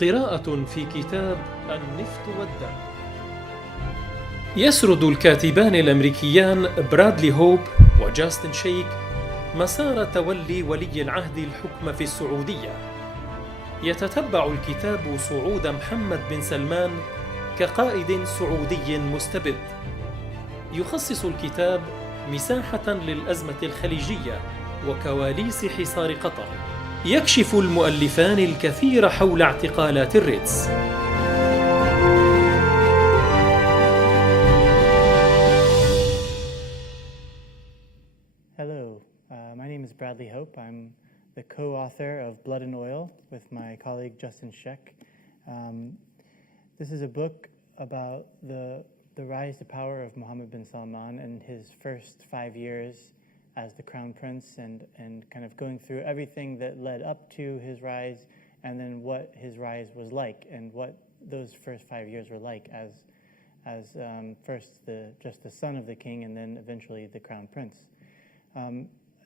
قراءة في كتاب النفط والدم. يسرد الكاتبان الأمريكيان برادلي هوب وجاستن شيك مسار تولي ولي العهد الحكم في السعودية. يتتبع الكتاب صعود محمد بن سلمان كقائد سعودي مستبد. يخصص الكتاب مساحة للأزمة الخليجية وكواليس حصار قطر. يكشف المؤلفان الكثير حول اعتقالات الريتز. Hello, my name is Bradley Hope. I'm the co-author of Blood and Oil with my colleague Justin Sheck. This is a book about the rise to power of Mohammed bin Salman and his first 5 years as the crown prince, and kind of going through everything that led up to his rise, and then what his rise was like, and what those first 5 years were like as first just the son of the king, and then eventually the crown prince.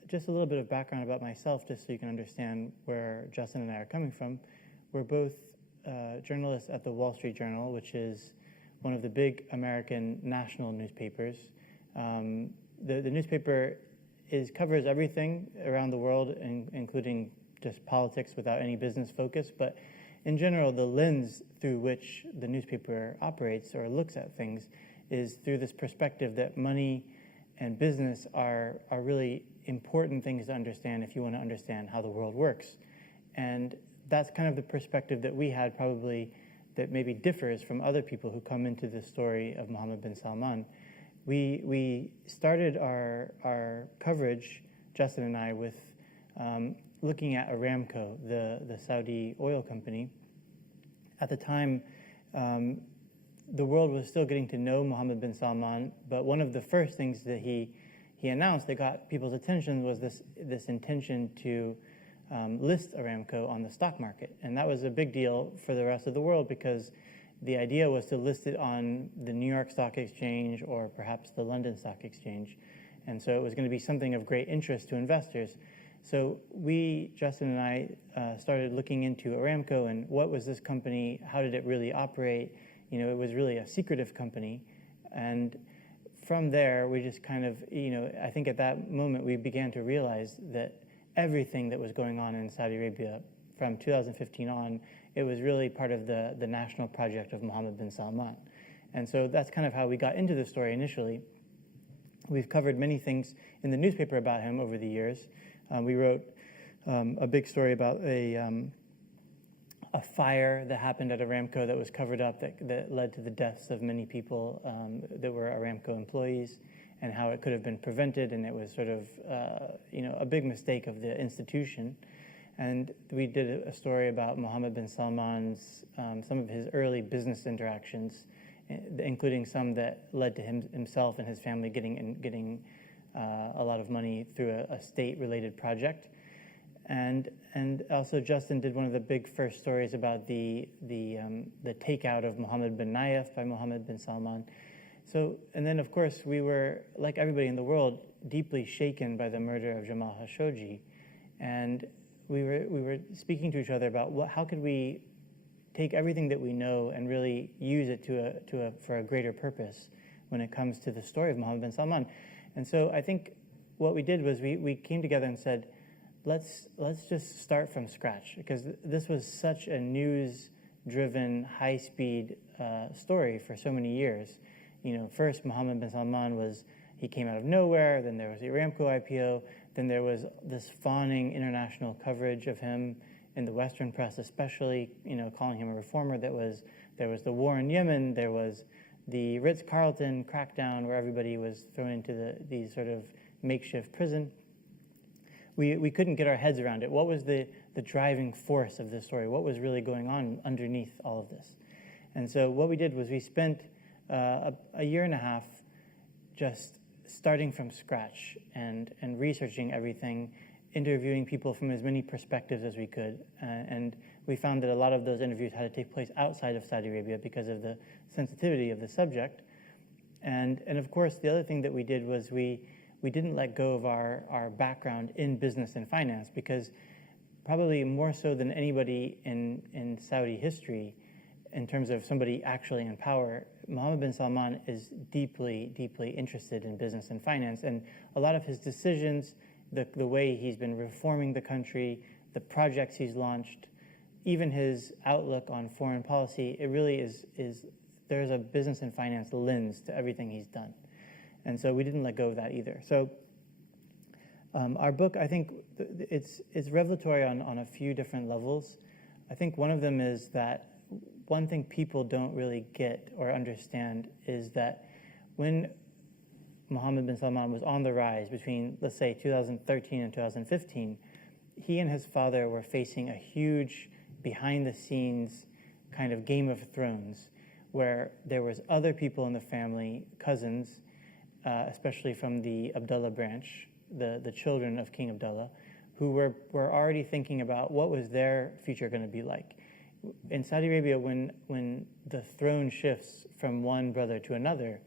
Just a little bit of background about myself, just so you can understand where Justin and I are coming from. We're both journalists at the Wall Street Journal, which is one of the big American national newspapers. The newspaper covers everything around the world, including just politics without any business focus. But in general, the lens through which the newspaper operates or looks at things is through this perspective that money and business are really important things to understand if you want to understand how the world works. And that's kind of the perspective that we had, probably, that maybe differs from other people who come into the story of Mohammed bin Salman. We started our coverage, Justin and I, with looking at Aramco, the Saudi oil company. At the time, the world was still getting to know Mohammed bin Salman, but one of the first things that he announced that got people's attention was this intention to list Aramco on the stock market. And that was a big deal for the rest of the world, because the idea was to list it on the New York Stock Exchange or perhaps the London Stock Exchange. And so it was going to be something of great interest to investors. So Justin and I, started looking into Aramco and what was this company, how did it really operate? You know, it was really a secretive company. And from there, we just kind of, I think at that moment we began to realize that everything that was going on in Saudi Arabia from 2015 on, it was really part of the national project of Mohammed bin Salman. And so that's kind of how we got into the story initially. We've covered many things in the newspaper about him over the years. We wrote a big story about a fire that happened at Aramco that was covered up, that led to the deaths of many people that were Aramco employees, and how it could have been prevented, and it was sort of a big mistake of the institution. And we did a story about Mohammed bin Salman's, some of his early business interactions, including some that led to himself and his family getting a lot of money through a state-related project. And also Justin did one of the big first stories about the takeout of Mohammed bin Nayef by Mohammed bin Salman. So, and then of course we were, like everybody in the world, deeply shaken by the murder of Jamal Khashoggi, and we were speaking to each other about how could we take everything that we know and really use it for a greater purpose when it comes to the story of Mohammed bin Salman. And so I think what we did was we came together and said, let's just start from scratch, because this was such a news-driven, high-speed story for so many years. First Mohammed bin Salman he came out of nowhere, then there was the Aramco IPO, then there was this fawning international coverage of him in the Western press especially, calling him a reformer. There was the war in Yemen, there was the Ritz-Carlton crackdown where everybody was thrown into these sort of makeshift prison. We couldn't get our heads around it. What was the driving force of this story? What was really going on underneath all of this? And so what we did was we spent a year and a half just starting from scratch and researching everything, interviewing people from as many perspectives as we could. And we found that a lot of those interviews had to take place outside of Saudi Arabia because of the sensitivity of the subject. And of course, the other thing that we did was we didn't let go of our background in business and finance, because probably more so than anybody in Saudi history, in terms of somebody actually in power, Mohammed bin Salman is deeply, deeply interested in business and finance. And a lot of his decisions, the way he's been reforming the country, the projects he's launched, even his outlook on foreign policy, it really is there's a business and finance lens to everything he's done. And so we didn't let go of that either. So our book, I think it's revelatory on a few different levels. I think one of them is that one thing people don't really get or understand is that when Mohammed bin Salman was on the rise between, let's say, 2013 and 2015, he and his father were facing a huge behind-the-scenes kind of Game of Thrones, where there was other people in the family, cousins, especially from the Abdullah branch, the children of King Abdullah, who were already thinking about what was their future going to be like. In Saudi Arabia, when the throne shifts from one brother to another,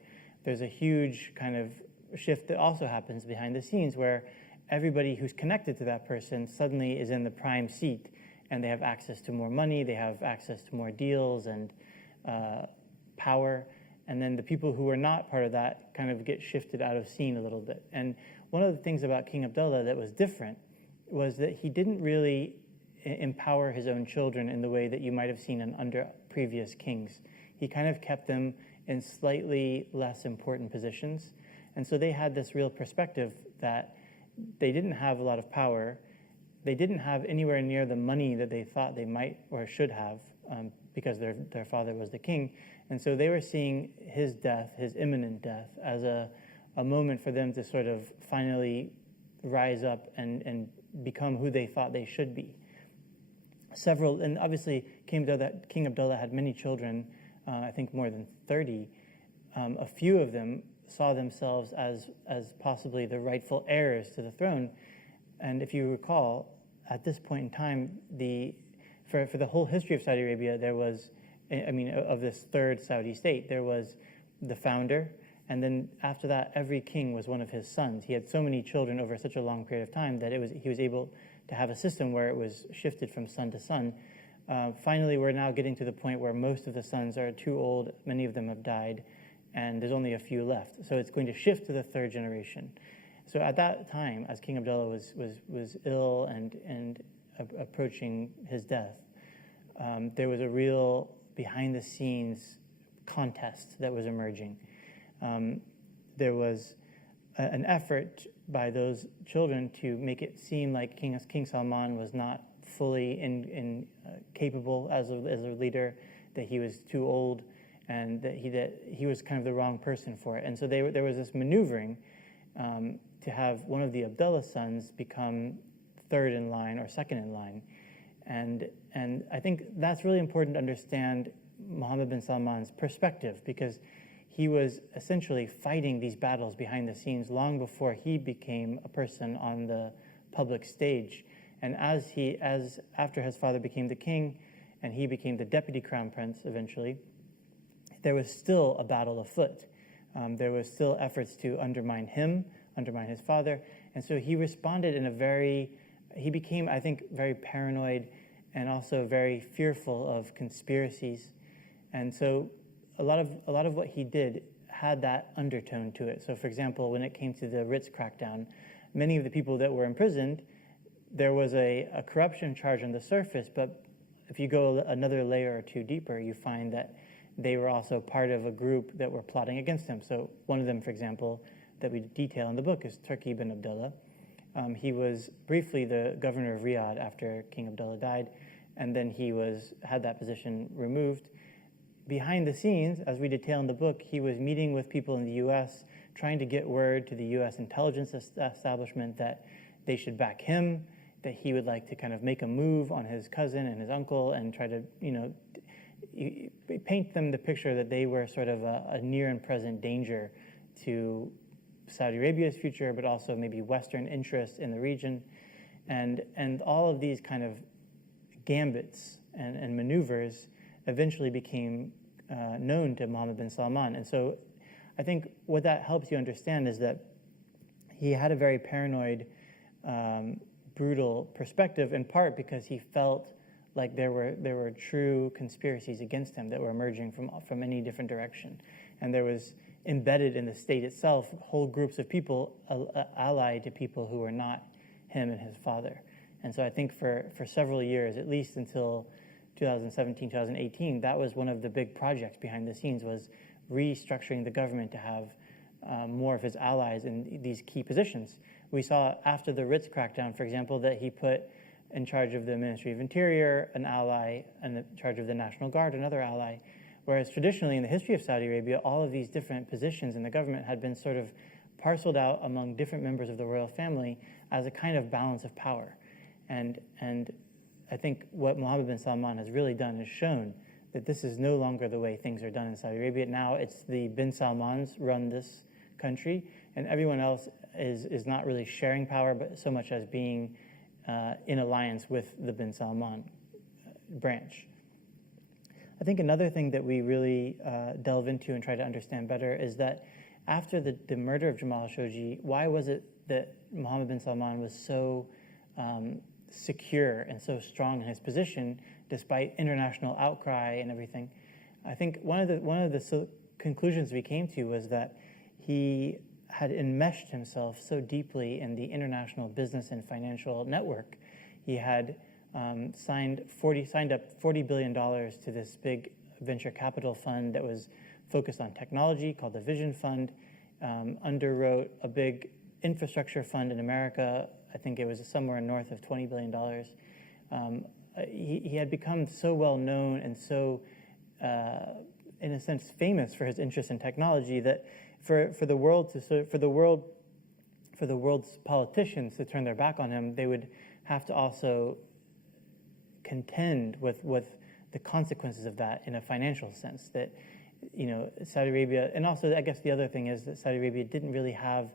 there's a huge kind of shift that also happens behind the scenes, where everybody who's connected to that person suddenly is in the prime seat, and they have access to more money, they have access to more deals and power, and then the people who are not part of that kind of get shifted out of scene a little bit. And one of the things about King Abdullah that was different was that he didn't really empower his own children in the way that you might have seen under previous kings. He kind of kept them in slightly less important positions. And so they had this real perspective that they didn't have a lot of power. They didn't have anywhere near the money that they thought they might or should have, because their father was the king. And so they were seeing his death, his imminent death, as a moment for them to sort of finally rise up and become who they thought they should be. And obviously King Abdullah had many children, I think more than 30. A few of them saw themselves as possibly the rightful heirs to the throne. And if you recall, at this point in time, for the whole history of Saudi Arabia, there was, of this third Saudi state, there was the founder, and then after that, every king was one of his sons. He had so many children over such a long period of time that he was able to have a system where it was shifted from son to son. Finally, we're now getting to the point where most of the sons are too old, many of them have died, and there's only a few left. So it's going to shift to the third generation. So at that time, as King Abdullah was ill and approaching his death, there was a real behind-the-scenes contest that was emerging. There was an effort by those children to make it seem like King Salman was not fully capable as a leader, that he was too old, and that he was kind of the wrong person for it. And so there was this maneuvering to have one of the Abdullah sons become third in line or second in line. And I think that's really important to understand Mohammed bin Salman's perspective, because he was essentially fighting these battles behind the scenes long before he became a person on the public stage. And after his father became the king and he became the deputy crown prince eventually, there was still a battle afoot. There was still efforts to undermine him, undermine his father. And so he responded he became, I think, very paranoid and also very fearful of conspiracies. And so a lot of what he did had that undertone to it. So for example, when it came to the Ritz crackdown, many of the people that were imprisoned, there was a corruption charge on the surface, but if you go another layer or two deeper, you find that they were also part of a group that were plotting against him. So one of them, for example, that we detail in the book is Turki bin Abdullah. He was briefly the governor of Riyadh after King Abdullah died, and then he had that position removed. Behind the scenes, as we detail in the book, he was meeting with people in the U.S., trying to get word to the U.S. intelligence establishment that they should back him, that he would like to kind of make a move on his cousin and his uncle and try to, paint them the picture that they were sort of a near and present danger to Saudi Arabia's future, but also maybe Western interests in the region. And all of these kind of gambits and maneuvers eventually became known to Mohammed bin Salman. And so I think what that helps you understand is that he had a very paranoid brutal perspective, in part because he felt like there were true conspiracies against him that were emerging from any different direction. And there was embedded in the state itself whole groups of people allied to people who were not him and his father. And so I think for several years, at least until 2017, 2018, that was one of the big projects behind the scenes, was restructuring the government to have more of his allies in these key positions. We saw after the Ritz crackdown, for example, that he put in charge of the Ministry of Interior an ally, and in charge of the National Guard another ally, whereas traditionally in the history of Saudi Arabia, all of these different positions in the government had been sort of parceled out among different members of the royal family as a kind of balance of power. And I think what Mohammed bin Salman has really done is shown that this is no longer the way things are done in Saudi Arabia. Now it's the bin Salmans run this country, and everyone else is not really sharing power, but so much as being in alliance with the bin Salman branch. I think another thing that we really delve into and try to understand better is that after the murder of Jamal Khashoggi, why was it that Mohammed bin Salman was so secure and so strong in his position despite international outcry and everything? I think one of the conclusions we came to was that he had enmeshed himself so deeply in the international business and financial network. He had signed up $40 billion to this big venture capital fund that was focused on technology called the Vision Fund, underwrote a big infrastructure fund in America. I think it was somewhere north of $20 billion. He had become so well known and so, in a sense, famous for his interest in technology that for the world's politicians to turn their back on him, they would have to also contend with the consequences of that in a financial sense. That, Saudi Arabia, and also I guess the other thing is that Saudi Arabia didn't really have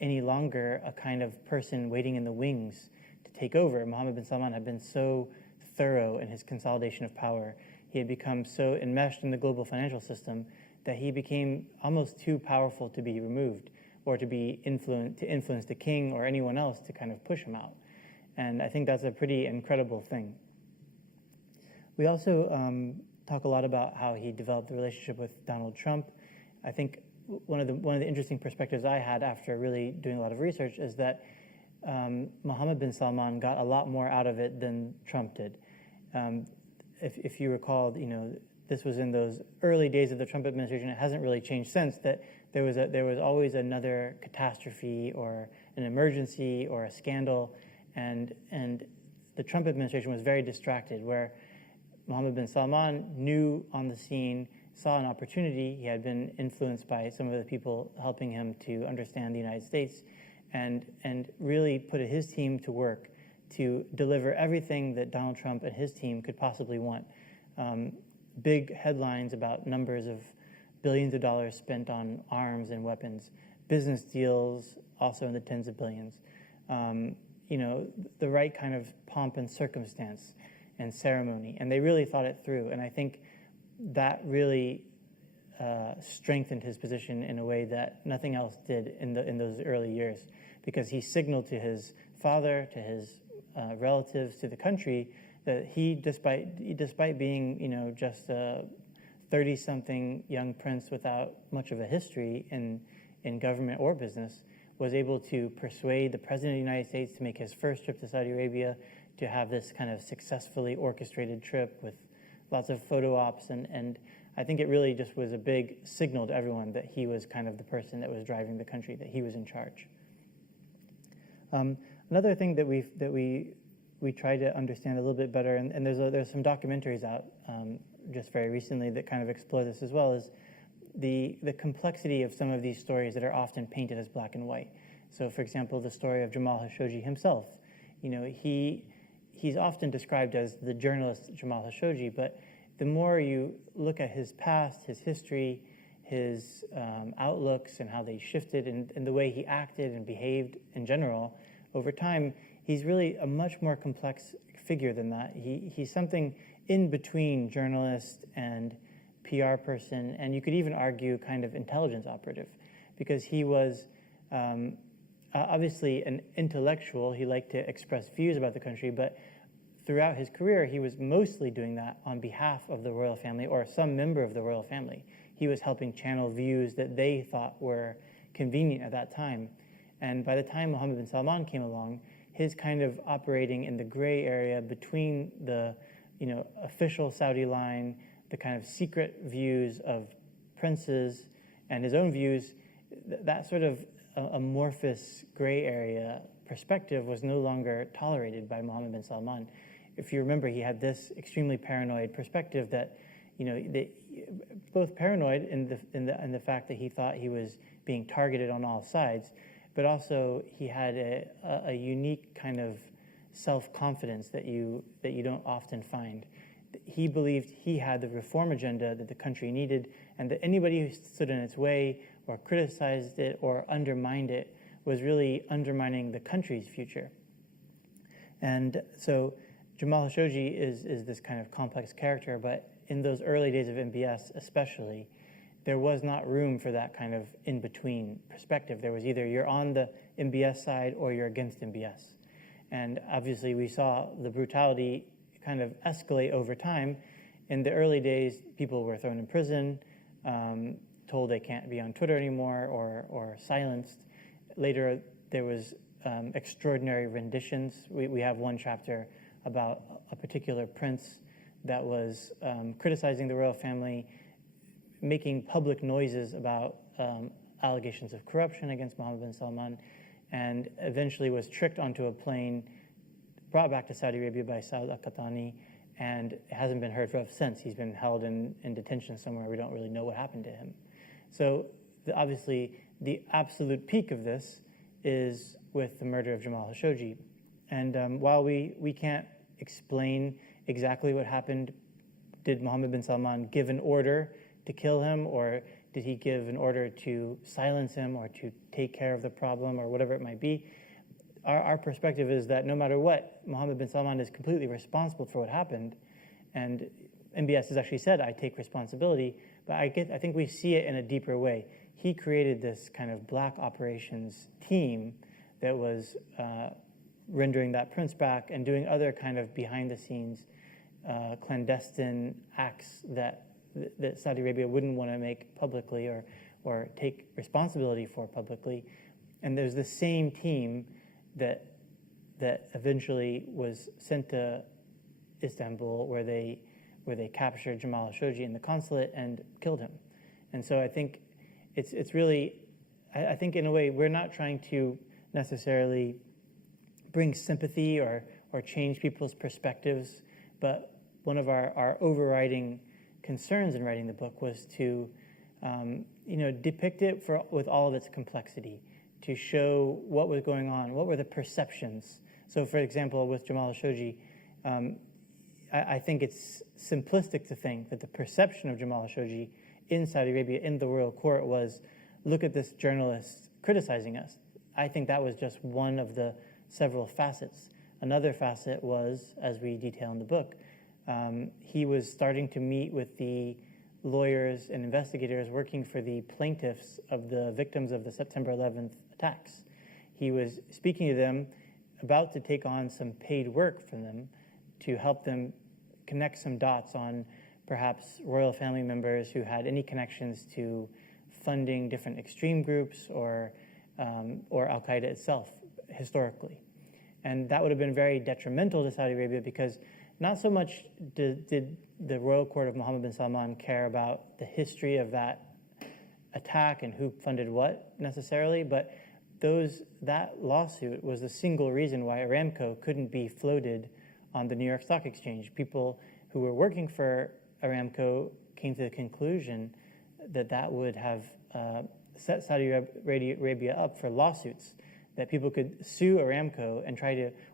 any longer a kind of person waiting in the wings to take over. Mohammed bin Salman had been so thorough in his consolidation of power. He had become so enmeshed in the global financial system that he became almost too powerful to be removed or to influence the king or anyone else to kind of push him out. And I think that's a pretty incredible thing. We also talk a lot about how he developed the relationship with Donald Trump. I think one of the interesting perspectives I had after really doing a lot of research is that Mohammed bin Salman got a lot more out of it than Trump did. If you recall, this was in those early days of the Trump administration. It hasn't really changed since. That there was always another catastrophe or an emergency or a scandal, and the Trump administration was very distracted. Where Mohammed bin Salman knew on the scene, saw an opportunity. He had been influenced by some of the people helping him to understand the United States, and really put his team to work to deliver everything that Donald Trump and his team could possibly want. Big headlines about numbers of billions of dollars spent on arms and weapons, business deals also in the tens of billions, the right kind of pomp and circumstance and ceremony. And they really thought it through. And I think that really strengthened his position in a way that nothing else did in those early years, because he signaled to his father, to his relatives, to the country, that he, despite being, just a 30-something young prince without much of a history in government or business, was able to persuade the President of the United States to make his first trip to Saudi Arabia, to have this kind of successfully orchestrated trip with lots of photo ops. And I think it really just was a big signal to everyone that he was kind of the person that was driving the country, that he was in charge. Another thing that we try to understand a little bit better, and there's some documentaries out just very recently that kind of explore this as well, is the complexity of some of these stories that are often painted as black and white. So, for example, the story of Jamal Khashoggi himself. He's often described as the journalist Jamal Khashoggi, but the more you look at his past, his history, his outlooks and how they shifted, and the way he acted and behaved in general, over time, he's really a much more complex figure than that. He's something in between journalist and PR person, and you could even argue kind of intelligence operative, because he was obviously an intellectual. He liked to express views about the country, but throughout his career, he was mostly doing that on behalf of the royal family or some member of the royal family. He was helping channel views that they thought were convenient at that time. And by the time Mohammed bin Salman came along, his kind of operating in the gray area between the official Saudi line, the kind of secret views of princes, and his own views, that sort of amorphous gray area perspective was no longer tolerated by Mohammed bin Salman. If you remember, he had this extremely paranoid perspective that, both paranoid in the fact that he thought he was being targeted on all sides, but also he had a unique kind of self-confidence that you don't often find. He believed he had the reform agenda that the country needed, and that anybody who stood in its way or criticized it or undermined it was really undermining the country's future. And so Jamal Khashoggi is this kind of complex character, but in those early days of MBS especially, there was not room for that kind of in-between perspective. There was either you're on the MBS side or you're against MBS. And obviously we saw the brutality kind of escalate over time. In the early days, people were thrown in prison, told they can't be on Twitter anymore, or silenced. Later, there was extraordinary renditions. We have one chapter about a particular prince that was criticizing the royal family, making public noises about allegations of corruption against Mohammed bin Salman, and eventually was tricked onto a plane, brought back to Saudi Arabia by Saud al-Qahtani, and hasn't been heard of since. He's been held in detention somewhere. We don't really know what happened to him. So obviously, the absolute peak of this is with the murder of Jamal Khashoggi. And while we can't explain exactly what happened, did Mohammed bin Salman give an order to kill him, or did he give an order to silence him or to take care of the problem or whatever it might be? Our perspective is that no matter what, Mohammed bin Salman is completely responsible for what happened. And MBS has actually said, I take responsibility, but I think we see it in a deeper way. He created this kind of black operations team that was rendering that prince back and doing other kind of behind-the-scenes clandestine acts that Saudi Arabia wouldn't want to make publicly or take responsibility for publicly. And there's the same team that eventually was sent to Istanbul, where they captured Jamal Khashoggi in the consulate and killed him. And so I think it's really, I think in a way we're not trying to necessarily bring sympathy or change people's perspectives, but one of our overriding concerns in writing the book was to depict it with all of its complexity, to show what was going on, what were the perceptions. So for example, with Jamal Khashoggi, I think it's simplistic to think that the perception of Jamal Khashoggi in Saudi Arabia, in the royal court, was, look at this journalist criticizing us. I think that was just one of the several facets. Another facet was, as we detail in the book, he was starting to meet with the lawyers and investigators working for the plaintiffs of the victims of the September 11th attacks. He was speaking to them, about to take on some paid work from them to help them connect some dots on perhaps royal family members who had any connections to funding different extreme groups or Al-Qaeda itself historically. And that would have been very detrimental to Saudi Arabia, because not so much did the royal court of Mohammed bin Salman care about the history of that attack and who funded what necessarily, but that lawsuit was the single reason why Aramco couldn't be floated on the New York Stock Exchange. People who were working for Aramco came to the conclusion that would have set Saudi Arabia up for lawsuits, that people could sue Aramco and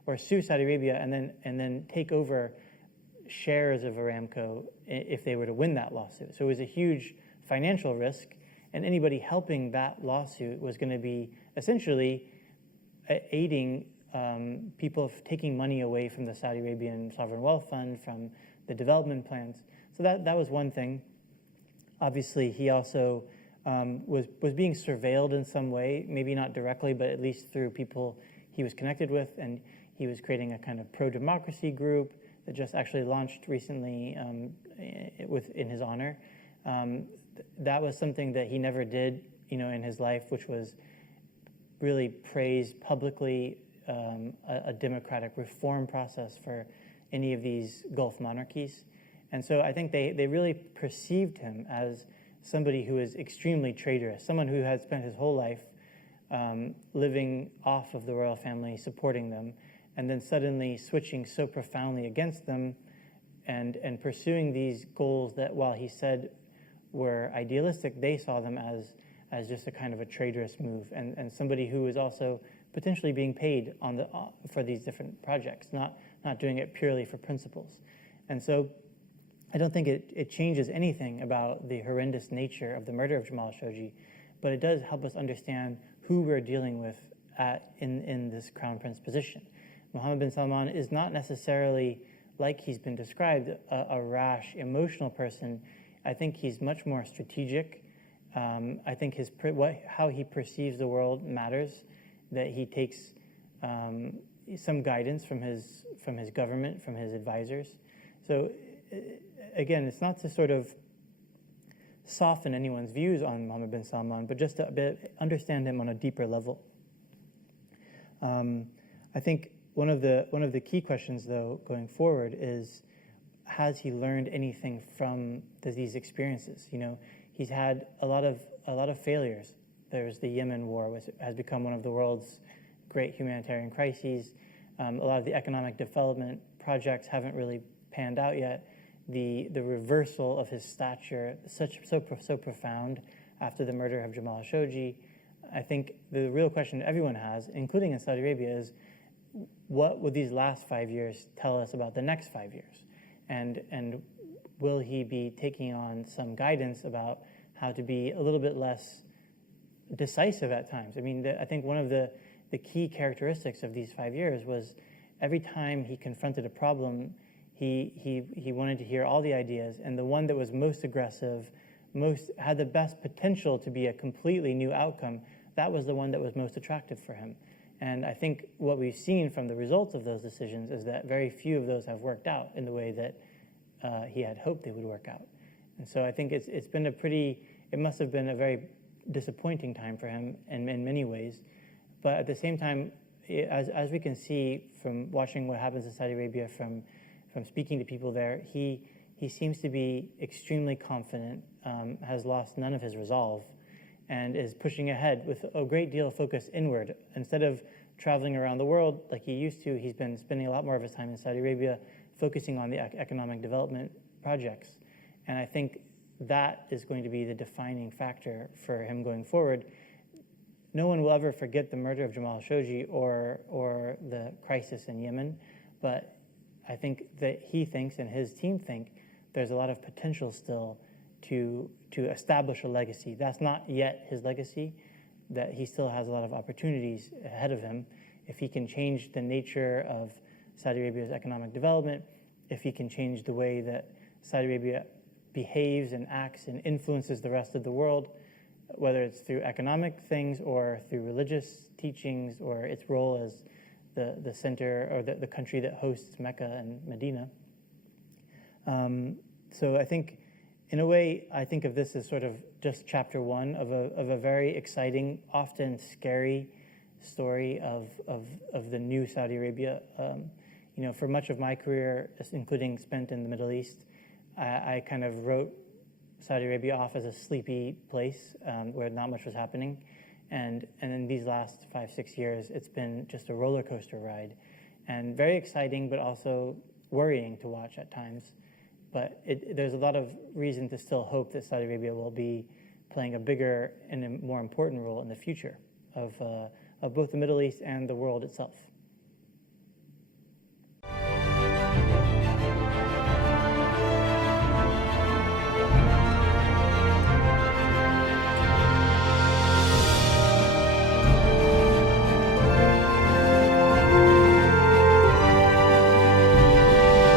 or sue Saudi Arabia and then take over shares of Aramco if they were to win that lawsuit. So it was a huge financial risk, and anybody helping that lawsuit was going to be essentially aiding people taking money away from the Saudi Arabian Sovereign Wealth Fund, from the development plans. So that was one thing. Obviously, he also was being surveilled in some way, maybe not directly, but at least through people he was connected with, and he was creating a kind of pro-democracy group that just actually launched recently in his honor. That was something that he never did, in his life, which was really praise publicly a democratic reform process for any of these Gulf monarchies. And so I think they really perceived him as somebody who is extremely traitorous, someone who had spent his whole life living off of the royal family, supporting them, and then suddenly switching so profoundly against them and pursuing these goals that, while he said were idealistic, they saw them as just a kind of a traitorous move, and somebody who was also potentially being paid for these different projects, not doing it purely for principles. And so I don't think it changes anything about the horrendous nature of the murder of Jamal Khashoggi, but it does help us understand who we're dealing with in this crown prince position. Mohammed bin Salman is not necessarily, like he's been described, a rash, emotional person. I think he's much more strategic. I think how he perceives the world matters, that he takes some guidance from his government, from his advisors. So again, it's not to sort of soften anyone's views on Mohammed bin Salman, but just to understand him on a deeper level. I think one of the key questions, though, going forward is, has he learned anything from these experiences? He's had a lot of failures. There's the Yemen war, which has become one of the world's great humanitarian crises. A lot of the economic development projects haven't really panned out yet. The reversal of his stature, so profound after the murder of Jamal Khashoggi. I think the real question everyone has, including in Saudi Arabia, is what would these last 5 years tell us about the next 5 years? And will he be taking on some guidance about how to be a little bit less decisive at times? I mean, I think one of the key characteristics of these 5 years was every time he confronted a problem, he wanted to hear all the ideas, and the one that was most aggressive, had the best potential to be a completely new outcome, that was the one that was most attractive for him. And I think what we've seen from the results of those decisions is that very few of those have worked out in the way that he had hoped they would work out. And so I think it's been it must have been a very disappointing time for him in many ways. But at the same time, as we can see from watching what happens in Saudi Arabia, from speaking to people there, he seems to be extremely confident, has lost none of his resolve, and is pushing ahead with a great deal of focus inward. Instead of traveling around the world like he used to, he's been spending a lot more of his time in Saudi Arabia, focusing on the economic development projects. And I think that is going to be the defining factor for him going forward. No one will ever forget the murder of Jamal Khashoggi or the crisis in Yemen, but I think that he thinks, and his team think, there's a lot of potential still to establish a legacy. That's not yet his legacy, that he still has a lot of opportunities ahead of him. If he can change the nature of Saudi Arabia's economic development, if he can change the way that Saudi Arabia behaves and acts and influences the rest of the world, whether it's through economic things or through religious teachings or its role as the center or the country that hosts Mecca and Medina. So I think, in a way, I think of this as sort of just chapter one of a very exciting, often scary story of the new Saudi Arabia. For much of my career, including spent in the Middle East, I kind of wrote Saudi Arabia off as a sleepy place where not much was happening. And in these last 5-6 years, it's been just a roller coaster ride, and very exciting, but also worrying to watch at times. But there's a lot of reason to still hope that Saudi Arabia will be playing a bigger and a more important role in the future of both the Middle East and the world itself.